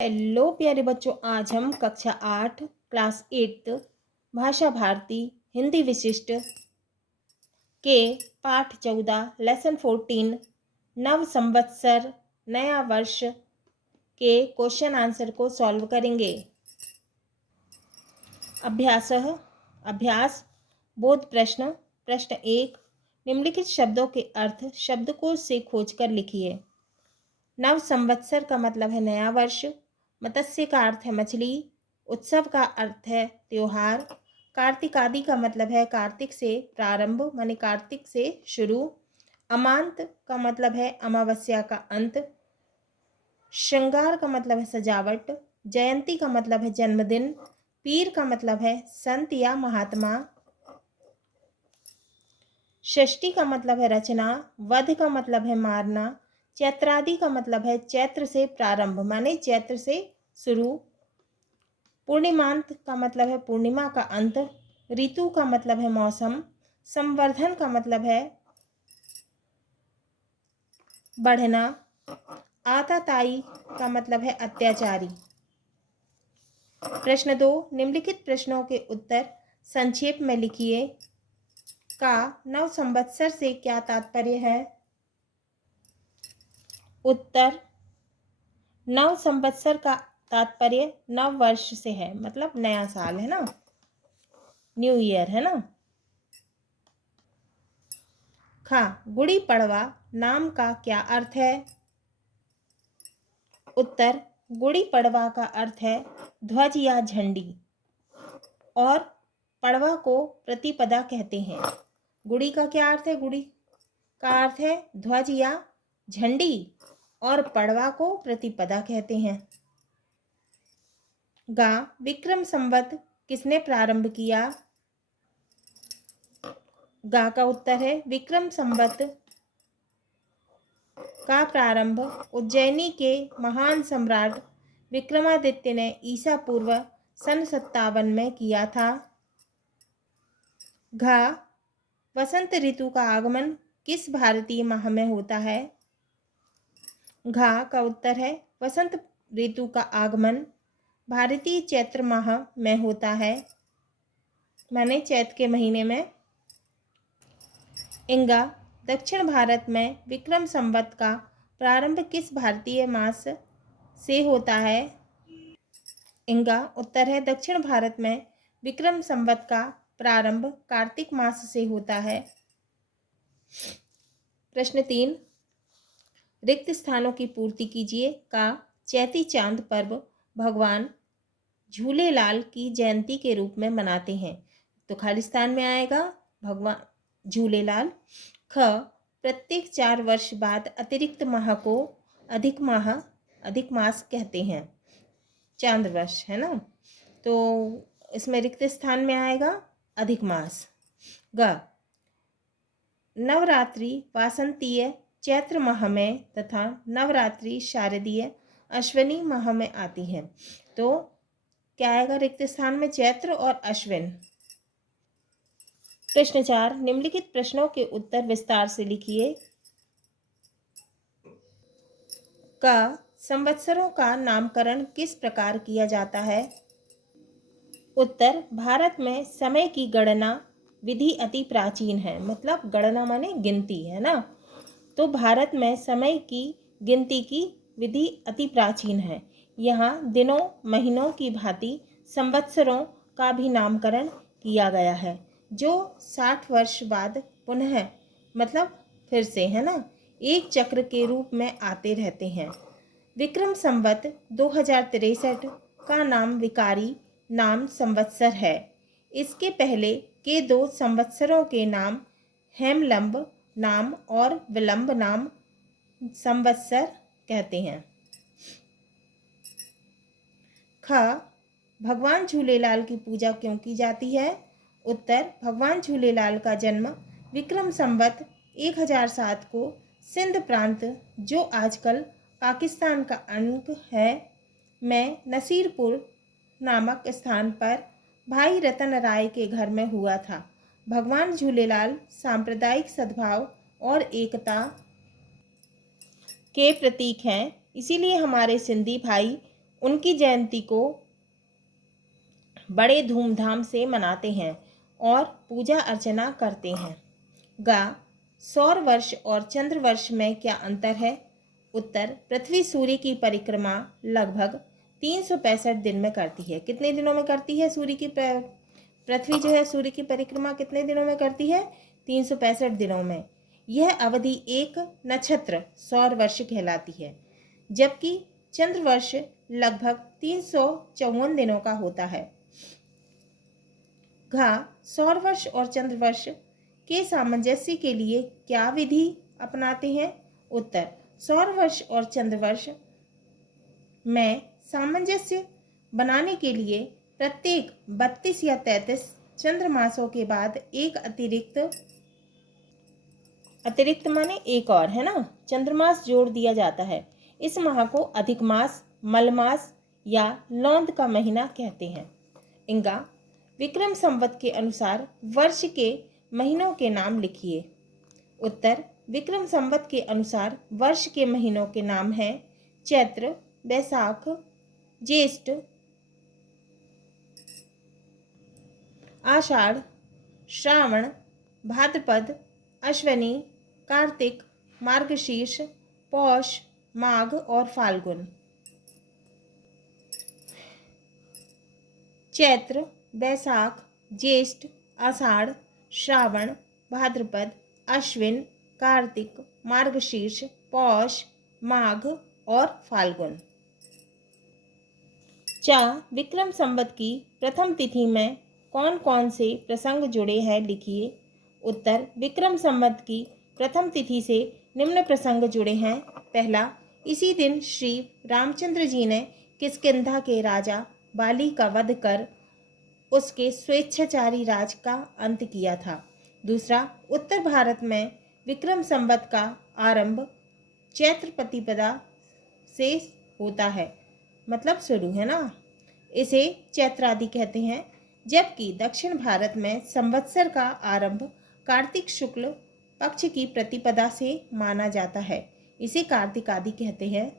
Hello प्यारे बच्चों, आज हम कक्षा 8 क्लास 8 भाषा भारती हिंदी विशिष्ट के पाठ 14 लेसन 14 नव संवत्सर नया वर्ष के क्वेश्चन आंसर को सॉल्व करेंगे। अभ्यास बोध प्रश्न। प्रश्न 1, निम्नलिखित शब्दों के अर्थ शब्दकोश से खोजकर लिखिए। नव संवत्सर का मतलब है नया वर्ष, मत्स्य का अर्थ है मछली, उत्सव का अर्थ है त्योहार, कार्तिक आदि का मतलब है कार्तिक से प्रारंभ माने कार्तिक से शुरू, अमांत का मतलब है अमावस्या का अंत, श्रृंगार का मतलब है सजावट, जयंती का मतलब है जन्मदिन, पीर का मतलब है संत या महात्मा, षष्ठी का मतलब है रचना, वध का मतलब है मारना, चैत्रादि का मतलब है चैत्र से प्रारंभ माने चैत्र से शुरू, पूर्णिमांत का मतलब है पूर्णिमा का अंत, ऋतु का मतलब है मौसम, संवर्धन का मतलब है बढ़ना, आताताई का मतलब है अत्याचारी। प्रश्न 2, निम्नलिखित प्रश्नों के उत्तर संक्षेप में लिखिए। का नव संवत्सर से क्या तात्पर्य है? उत्तर, नव संवत्सर का तात्पर्य नव वर्ष से है, मतलब नया साल है ना, न्यू ईयर है ना। खा गुड़ी पड़वा नाम का क्या अर्थ है? उत्तर, गुड़ी पड़वा का अर्थ है ध्वज या झंडी और पड़वा को प्रतिपदा कहते हैं। गुड़ी का क्या अर्थ है? गुड़ी का अर्थ है ध्वज या झंडी और पड़वा को प्रतिपदा कहते हैं। गा विक्रम संवत किसने प्रारंभ किया? गा का उत्तर है विक्रम संवत का प्रारंभ उज्जैनी के महान सम्राट विक्रमादित्य ने ईसा पूर्व सन 57 में किया था। घा वसंत ऋतु का आगमन किस भारतीय माह में होता है? घा का उत्तर है वसंत ऋतु का आगमन भारतीय चैत्र माह में होता है, माने चैत्र के महीने में। इंगा दक्षिण भारत में विक्रम संवत का प्रारंभ किस भारतीय मास से होता है? इंगा उत्तर है दक्षिण भारत में विक्रम संवत का प्रारंभ कार्तिक मास से होता है। प्रश्न 3, रिक्त स्थानों की पूर्ति कीजिए। का चैती चांद पर्व भगवान झूलेलाल की जयंती के रूप में मनाते हैं, तो खाली स्थान में आएगा भगवान झूलेलाल। ख प्रत्येक 4 वर्ष बाद अतिरिक्त माह को अधिक मास कहते हैं, चांद वर्ष है ना, तो इसमें रिक्त स्थान में आएगा अधिक मास। ग नवरात्रि वासंतीय चैत्र माह में तथा नवरात्रि शारदीय अश्विनी माह में आती है, तो क्या आएगा रिक्त स्थान में? चैत्र और अश्विन। प्रश्न 4, निम्नलिखित प्रश्नों के उत्तर विस्तार से लिखिए। का संवत्सरों का नामकरण किस प्रकार किया जाता है? उत्तर, भारत में समय की गणना विधि अति प्राचीन है, मतलब गणना माने गिनती है ना, तो भारत में समय की गिनती की विधि अति प्राचीन है। यहाँ दिनों महीनों की भांति संवत्सरों का भी नामकरण किया गया है, जो 60 वर्ष बाद पुनः मतलब फिर से है ना एक चक्र के रूप में आते रहते हैं। विक्रम संवत 2063 का नाम विकारी नाम संवत्सर है। इसके पहले के 2 संवत्सरों के नाम हेमलंब नाम और विलंब नाम संवत्सर कहते हैं। ख भगवान झूलेलाल की पूजा क्यों की जाती है? उत्तर, भगवान झूलेलाल का जन्म विक्रम संवत 1007 को सिंध प्रांत, जो आजकल पाकिस्तान का अंग है, में नसीरपुर नामक स्थान पर भाई रतन राय के घर में हुआ था। भगवान झूलेलाल सांप्रदायिक सद्भाव और एकता के प्रतीक हैं, इसीलिए हमारे सिंधी भाई उनकी जयंती को बड़े धूमधाम से मनाते हैं और पूजा अर्चना करते हैं। गा, सौर वर्ष और चंद्र वर्ष में क्या अंतर है? उत्तर, पृथ्वी सूर्य की परिक्रमा लगभग 365 दिन में करती है। कितने दिनों में करती है पृथ्वी जो है सूर्य की परिक्रमा कितने दिनों में करती है? 365 दिनों में। यह अवधि एक नक्षत्र सौर वर्ष कहलाती है, जबकि चंद्र वर्ष लगभग 354 दिनों का होता है। घा, सौर वर्ष और चंद्र वर्ष के सामंजस्य के लिए क्या विधि अपनाते हैं? उत्तर, सौर वर्ष और चंद्र वर्ष में सामंजस्य बनाने के लिए प्रत्येक 32 या 33 चंद्रमासों के बाद एक अतिरिक्त माने एक और, है ना, चंद्रमास जोड़ दिया जाता है। इस माह को अधिक मास, मलमास या लौंद का महीना कहते हैं। इंगा, विक्रम संवत के अनुसार वर्ष के महीनों के नाम लिखिए। उत्तर, विक्रम संवत के अनुसार वर्ष के महीनों के नाम हैं चैत्र, बैसाख, ज्येष्ठ, आषाढ़, श्रावण, भाद्रपद, अश्विनी, कार्तिक, मार्गशीर्ष, पौष, माघ और फाल्गुन। चैत्र, बैसाख, ज्येष्ठ, आषाढ़, श्रावण, भाद्रपद, अश्विन, कार्तिक, मार्गशीर्ष, पौष, माघ और फाल्गुन। चा, विक्रम संवत की प्रथम तिथि में कौन कौन से प्रसंग जुड़े हैं लिखिए। उत्तर, विक्रम संवत की प्रथम तिथि से निम्न प्रसंग जुड़े हैं। पहला, इसी दिन श्री रामचंद्र जी ने किष्किंधा के राजा बाली का वध कर उसके स्वेच्छाचारी राज का अंत किया था। दूसरा, उत्तर भारत में विक्रम संवत का आरंभ चैत्र प्रतिपदा से होता है, मतलब शुरू, है ना, इसे चैत्रादि कहते हैं। जबकि दक्षिण भारत में संवत्सर का आरंभ कार्तिक शुक्ल पक्ष की प्रतिपदा से माना जाता है, इसे कार्तिक आदि कहते हैं।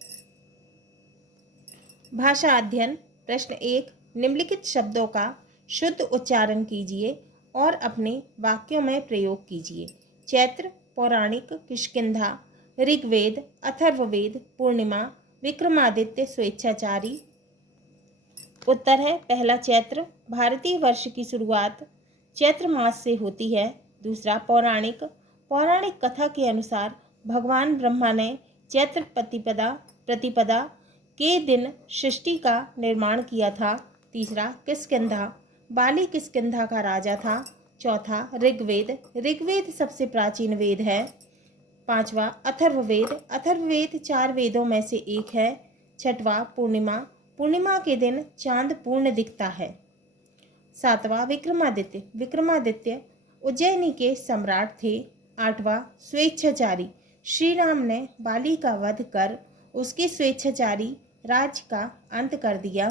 भाषा अध्ययन। प्रश्न 1, निम्नलिखित शब्दों का शुद्ध उच्चारण कीजिए और अपने वाक्यों में प्रयोग कीजिए। चैत्र, पौराणिक, किष्किंधा, ऋग्वेद, अथर्ववेद, पूर्णिमा, विक्रमादित्य, स्वेच्छाचारी। उत्तर है पहला, चैत्र। भारतीय वर्ष की शुरुआत चैत्र मास से होती है। दूसरा, पौराणिक। पौराणिक कथा के अनुसार भगवान ब्रह्मा ने चैत्र प्रतिपदा के दिन सृष्टि का निर्माण किया था। तीसरा, किष्किंधा। बाली किष्किंधा का राजा था। चौथा, ऋग्वेद। ऋग्वेद सबसे प्राचीन वेद है। पांचवा, अथर्ववेद। अथर्ववेद 4 वेदों में से एक है। छठवां, पूर्णिमा। पूर्णिमा के दिन चांद पूर्ण दिखता है। सातवां, विक्रमादित्य। विक्रमादित्य उज्जैनी के सम्राट थे। आठवां, स्वेच्छाचारी। श्री राम ने बाली का वध कर उसके स्वेच्छाचारी राज का अंत कर दिया।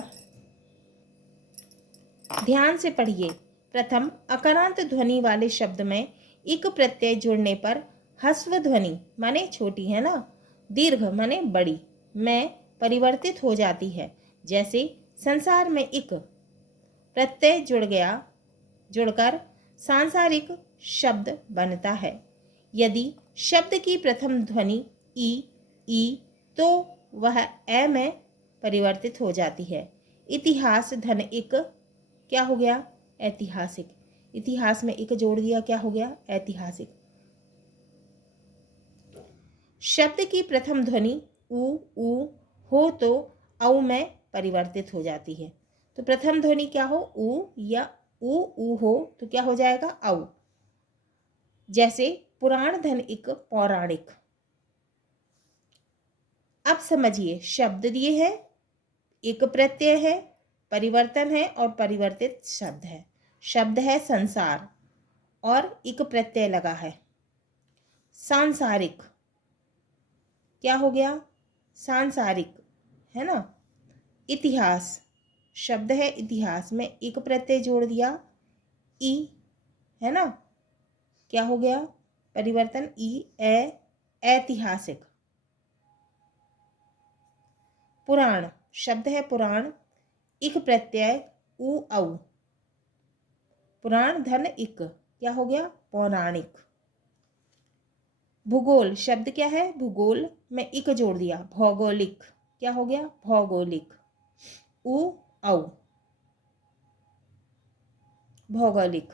ध्यान से पढ़िए। प्रथम, अकारांत ध्वनि वाले शब्द में इक प्रत्यय जुड़ने पर ह्रस्व ध्वनि माने छोटी, है ना, दीर्घ माने बड़ी में परिवर्तित हो जाती है। जैसे संसार में इक प्रत्यय जुड़कर सांसारिक शब्द बनता है। यदि शब्द की प्रथम ध्वनि ई तो वह ए में परिवर्तित हो जाती है। इतिहास धन इक क्या हो गया? ऐतिहासिक। इतिहास में इक जोड़ दिया, क्या हो गया? ऐतिहासिक। शब्द की प्रथम ध्वनि ऊ हो तो औ में परिवर्तित हो जाती है। तो प्रथम ध्वनि क्या हो? ऊ या ऊ हो तो क्या हो जाएगा? औ। जैसे पुराण धन इक पौराणिक। अब समझिए, शब्द दिए हैं, एक प्रत्यय है, परिवर्तन है और परिवर्तित शब्द है। शब्द है संसार और एक प्रत्यय लगा है सांसारिक। क्या हो गया? सांसारिक, है ना। इतिहास, शब्द है इतिहास में एक प्रत्यय जोड़ दिया ई, है ना, क्या हो गया? परिवर्तन ई ऐतिहासिक। पुराण, शब्द है पुराण, इक प्रत्यय उ औ। पुराण धन इक, क्या हो गया? पौराणिक। भूगोल शब्द क्या है? भूगोल में इक जोड़ दिया, भौगोलिक, क्या हो गया? भौगोलिक। उ औ, भौगोलिक।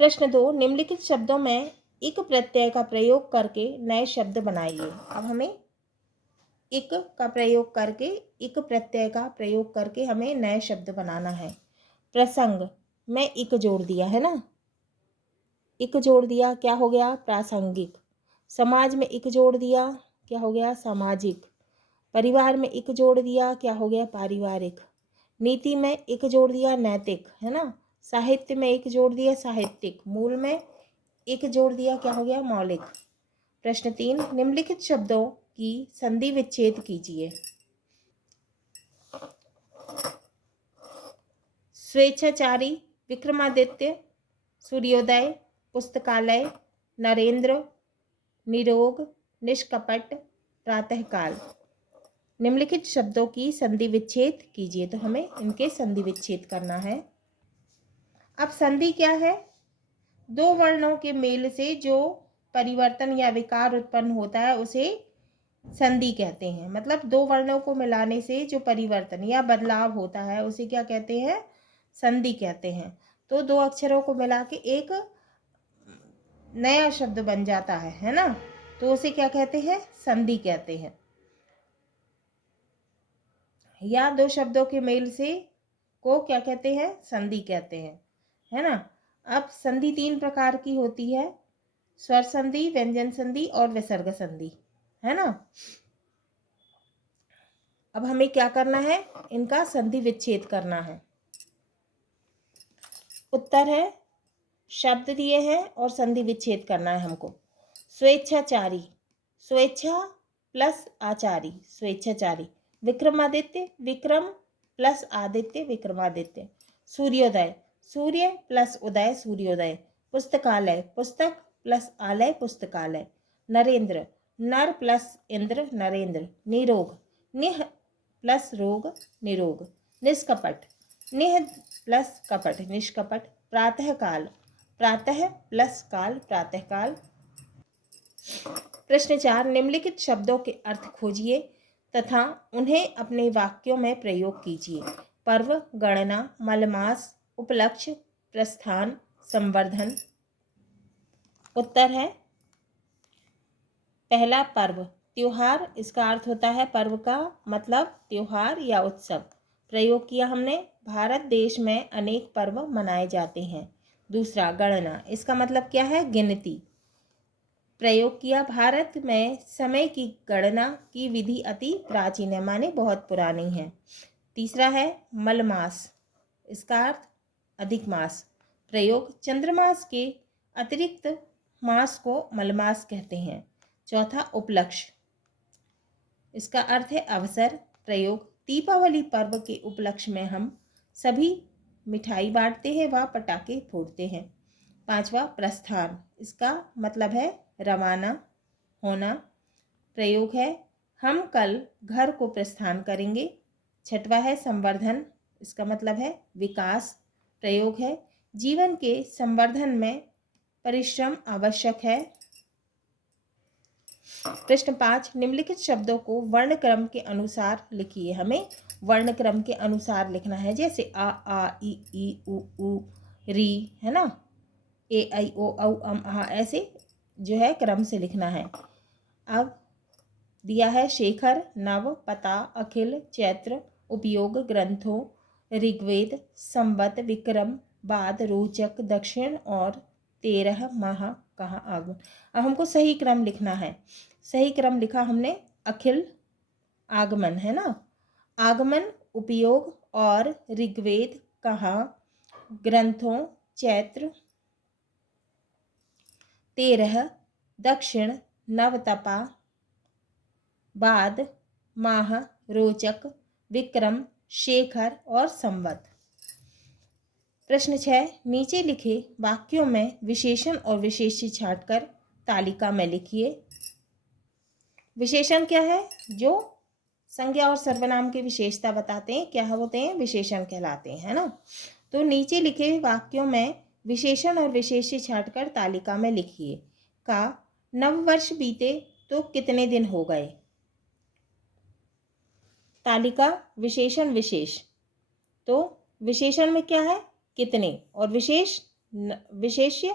प्रश्न 2, निम्नलिखित शब्दों में इक प्रत्यय का प्रयोग करके नए शब्द बनाइए। अब हमें इक का प्रयोग करके, इक प्रत्यय का प्रयोग करके हमें नए शब्द बनाना है। प्रसंग में इक जोड़ दिया है ना, इक जोड़ दिया, क्या हो गया? प्रासंगिक। समाज में इक जोड़ दिया, क्या हो गया? सामाजिक। परिवार में इक जोड़ दिया, क्या हो गया? पारिवारिक। नीति में इक जोड़ दिया, नैतिक, है ना। साहित्य में इक जोड़ दिया, साहित्यिक। मूल में इक जोड़ दिया, क्या हो गया? मौलिक। प्रश्न 3, निम्नलिखित शब्दों की संधि विच्छेद कीजिए। स्वेच्छाचारी, विक्रमादित्य, सूर्योदय, पुस्तकालय, नरेंद्र, निरोग, निष्कपट, प्रातःकाल। निम्नलिखित शब्दों की संधि विच्छेद कीजिए। तो हमें इनके संधि विच्छेद करना है। अब संधि क्या है? दो वर्णों के मेल से जो परिवर्तन या विकार उत्पन्न होता है उसे संधि कहते हैं। मतलब दो वर्णों को मिलाने से जो परिवर्तन या बदलाव होता है उसे क्या कहते हैं? संधि कहते हैं। तो दो अक्षरों को मिला के एक नया शब्द बन जाता है ना, तो उसे क्या कहते हैं? संधि कहते हैं। या दो शब्दों के मेल से को क्या कहते हैं? संधि कहते हैं, है ना। अब संधि 3 प्रकार की होती है, स्वर संधि, व्यंजन संधि और विसर्ग संधि, है ना। अब हमें क्या करना है? इनका संधि विच्छेद करना है। उत्तर है, शब्द दिए हैं और संधि विच्छेद करना है हमको। स्वेच्छाचारी, स्वेच्छा प्लस आचारी, स्वेच्छाचारी। विक्रमादित्य, विक्रम प्लस आदित्य, विक्रमादित्य। सूर्योदय, सूर्य प्लस उदय, सूर्योदय। पुस्तकालय, पुस्तक प्लस आलय, पुस्तकालय। नरेंद्र, नर प्लस इंद्र, नरेंद्र। निरोग, निह प्लस रोग, निरोग। निष्कपट, निह प्लस कपट, निष्कपट। प्रातःकाल, प्रातः प्लस काल, प्रातःकाल। प्रश्न 4, निम्नलिखित शब्दों के अर्थ खोजिए तथा उन्हें अपने वाक्यों में प्रयोग कीजिए। पर्व, गणना, मलमास, उपलक्ष्य, प्रस्थान, संवर्धन। उत्तर है पहला, पर्व। त्योहार, इसका अर्थ होता है पर्व का मतलब त्योहार या उत्सव। प्रयोग किया हमने, भारत देश में अनेक पर्व मनाए जाते हैं। दूसरा, गणना, इसका मतलब क्या है? गिनती। प्रयोग किया, भारत में समय की गणना की विधि अति प्राचीन है, माने बहुत पुरानी है। तीसरा है मलमास, इसका अर्थ अधिक मास। प्रयोग, चंद्रमास के अतिरिक्त मास को मलमास कहते हैं। चौथा, उपलक्ष्य, इसका अर्थ है अवसर। प्रयोग, दीपावली पर्व के उपलक्ष्य में हम सभी मिठाई बांटते हैं व पटाखे फोड़ते हैं। पांचवा, प्रस्थान, इसका मतलब है रवाना होना। प्रयोग है, हम कल घर को प्रस्थान करेंगे। छठवा है संवर्धन, इसका मतलब है विकास। प्रयोग है, जीवन के संवर्धन में परिश्रम आवश्यक है। प्रश्न 5, निम्नलिखित शब्दों को वर्ण क्रम के अनुसार लिखिए। हमें वर्ण क्रम के अनुसार लिखना है, जैसे आ ई उ ऊ री, है ना, ए आई ओ औ अम आ, ऐसे जो है क्रम से लिखना है। अब दिया है शेखर, नव, पता, अखिल, चैत्र, उपयोग, ग्रंथों, ऋग्वेद, संवत, विक्रम, बाद, रोचक, दक्षिण और 13 माह, कहाँ, आगमन। अब हमको सही क्रम लिखना है। सही क्रम लिखा हमने, अखिल, आगमन, है ना, आगमन, उपयोग और ऋग्वेद, कहाँ, ग्रंथों, चैत्र, 13, दक्षिण, नवतपा, बाद, माह, रोचक, विक्रम, शेखर और संवत। प्रश्न 6, नीचे लिखे वाक्यों में विशेषण और विशेष्य छांटकर तालिका में लिखिए। विशेषण क्या है? जो संज्ञा और सर्वनाम की विशेषता बताते हैं, क्या होते हैं, विशेषण कहलाते हैं, है ना। तो नीचे लिखे वाक्यों में विशेषण और विशेष्य छांटकर तालिका में लिखिए। का नववर्ष बीते तो कितने दिन हो गए। तालिका विशेषण विशेष, तो विशेषण में क्या है, कितने, और विशेष्य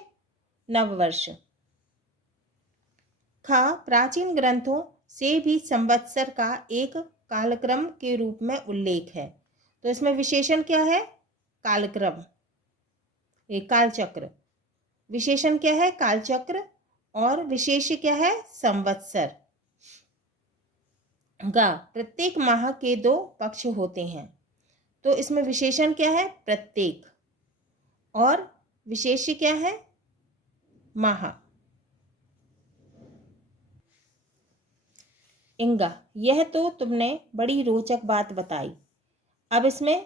नववर्ष। खा प्राचीन ग्रंथों से भी संवत्सर का एक कालक्रम के रूप में उल्लेख है। तो इसमें विशेषण क्या है, कालक्रम, एक कालचक्र। विशेषण क्या है, कालचक्र, और विशेष्य क्या है, संवत्सर। गा प्रत्येक माह के 2 पक्ष होते हैं। तो इसमें विशेषण क्या है, प्रत्येक, और विशेष्य क्या है, माह। इंगा यह तो तुमने बड़ी रोचक बात बताई। अब इसमें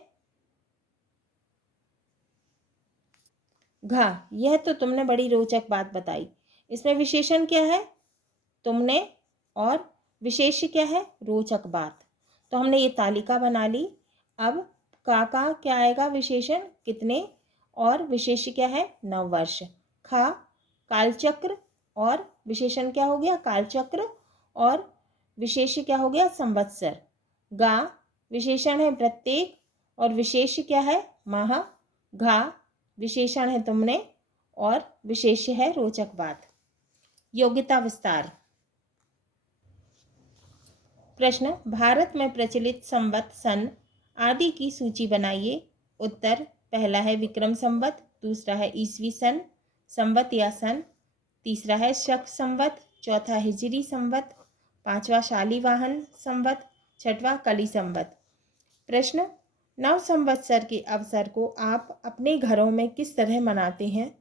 घा यह तो तुमने बड़ी रोचक बात बताई। इसमें विशेषण क्या है, तुमने, और विशेष्य क्या है, रोचक बात। तो हमने ये तालिका बना ली। अब का क्या आएगा, विशेषण कितने, और विशेष्य क्या है, नववर्ष। खा कालचक्र, और विशेषण क्या हो गया, कालचक्र, और विशेष्य क्या हो गया, संवत्सर। गा विशेषण है प्रत्येक, और विशेष्य क्या है, माह। घा विशेषण है तुमने, और विशेष्य है रोचक बात। योग्यता विस्तार। प्रश्न, भारत में प्रचलित संवत सन आदि की सूची बनाइए। उत्तर, पहला है विक्रम संवत, दूसरा है ईसवी सन संवत या सन, तीसरा है शक संवत, चौथा हिजरी संवत, पांचवा शालीवाहन संवत, छठवां कली संवत। प्रश्न, नव संवत्सर के अवसर को आप अपने घरों में किस तरह मनाते हैं।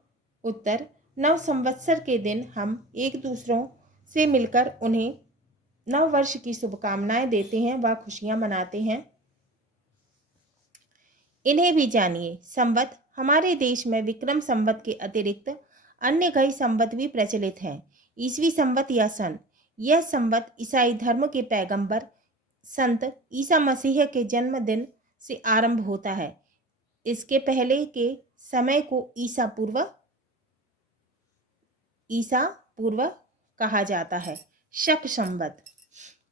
उत्तर, नव संवत्सर के दिन हम एक दूसरों से मिलकर उन्हें नव वर्ष की शुभकामनाएं देते हैं व खुशियां मनाते हैं। इन्हें भी जानिए। संवत हमारे देश में विक्रम संवत के अतिरिक्त अन्य कई संवत भी प्रचलित हैं। ईसवी संवत या सन, यह संवत ईसाई धर्म के पैगंबर संत ईसा मसीह के जन्मदिन से आरंभ होता है। इसके पहले के समय को ईसा पूर्व कहा जाता है। शक संवत,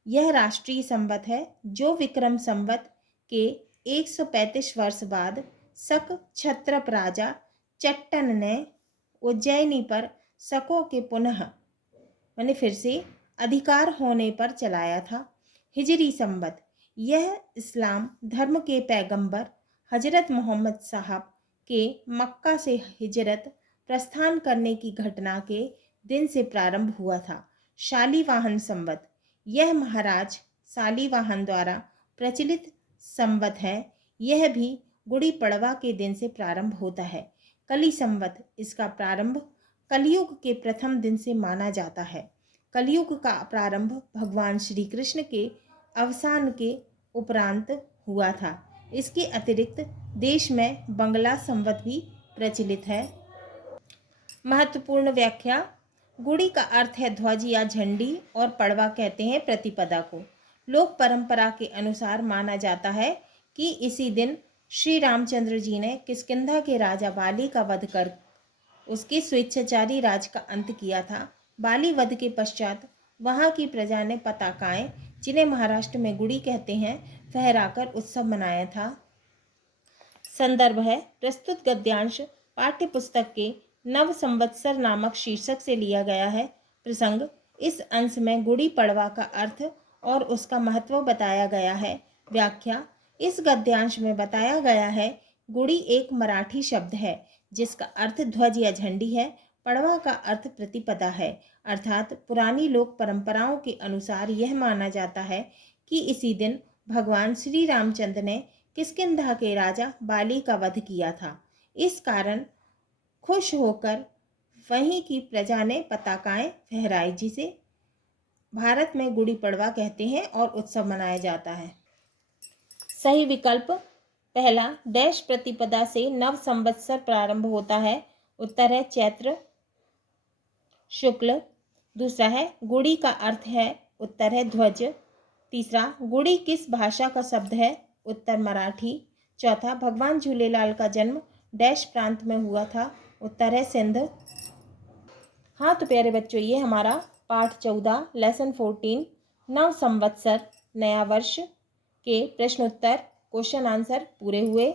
यह राष्ट्रीय संवत है जो विक्रम संवत के 135 वर्ष बाद शक क्षत्रप राजा चट्टन ने उज्जैनी पर शकों के पुनः फिर से अधिकार होने पर चलाया था। हिजरी संवत, यह इस्लाम धर्म के पैगंबर हजरत मोहम्मद साहब के मक्का से हिजरत प्रस्थान करने की घटना के दिन से प्रारंभ हुआ था। शालीवाहन संवत, यह महाराज शालीवाहन द्वारा प्रचलित संवत है। यह भी गुड़ी पड़वा के दिन से प्रारंभ होता है। कली संवत, इसका प्रारंभ कलयुग के प्रथम दिन से माना जाता है। कलयुग का प्रारंभ भगवान श्री कृष्ण के अवसान के उपरांत हुआ था। इसके अतिरिक्त देश में बंगला संवत भी प्रचलित है। महत्वपूर्ण व्याख्या। गुड़ी का अर्थ है ध्वज या झंडी, और पड़वा कहते हैं प्रतिपदा को। लोक परंपरा के अनुसार माना जाता है कि इसी दिन श्री रामचंद्र जी ने किष्किंधा के राजा बाली का वध कर उसके स्वेच्छाचारी राज का अंत किया था। बाली वध के पश्चात वहां की प्रजा ने पताकाएं, जिन्हें महाराष्ट्र में गुड़ी कहते हैं, फहराकर उत्सव मनाया था। संदर्भ है प्रस्तुत गद्यांश पाठ्य पुस्तक के नव संवत्सर नामक शीर्षक से लिया गया है। प्रसंग, इस अंश में गुड़ी पड़वा का अर्थ और उसका महत्व बताया गया है। व्याख्या, इस गद्यांश में बताया गया है गुड़ी एक मराठी शब्द है जिसका अर्थ ध्वज या झंडी है। पड़वा का अर्थ प्रतिपदा है, अर्थात पुरानी लोक परंपराओं के अनुसार यह माना जाता है कि इसी दिन भगवान श्री रामचंद्र ने किष्किंधा के राजा बाली का वध किया था। इस कारण खुश होकर वहीं की प्रजा ने पताकाएं फहराई, जिसे भारत में गुड़ी पड़वा कहते हैं और उत्सव मनाया जाता है। सही विकल्प पहला, डैश प्रतिपदा से नव संवत्सर प्रारंभ होता है। उत्तर है चैत्र शुक्ल। दूसरा है गुड़ी का अर्थ है, उत्तर है ध्वज। तीसरा, गुड़ी किस भाषा का शब्द है? उत्तर मराठी। चौथा, भगवान झूलेलाल का जन्म डैश प्रांत में हुआ था? उत्तर है सिंध। हाँ तो प्यारे बच्चों, ये हमारा पाठ 14 लेसन 14 नव संवत्सर नया वर्ष के प्रश्न उत्तर क्वेश्चन आंसर पूरे हुए।